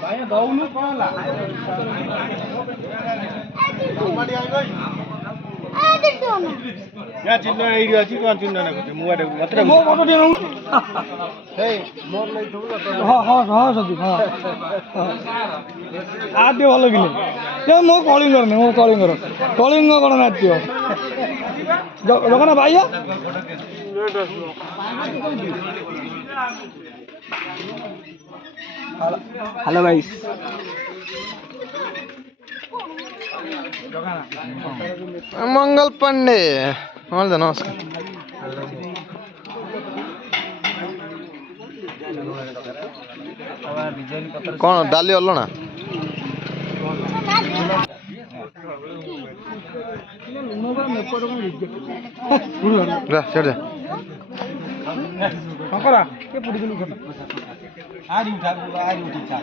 ଭାଇ ଦଉନୁ କଣ ହେଲା या चिन्ह एडी अछि कोन चिन्ह न कुछ मुआडे मात्र मो फोटो दिनु हे मोर नै थु हां हां हां सती हां आदे ଭଲ किले ए मो कॉलिंग करने मो कॉलिंग कोन नाचियो जगना भाईया हेलो गाइस मंगल पांडे नमस्कार कौन डाली अलना शंकरा के पुडी दिलु खत आज उठा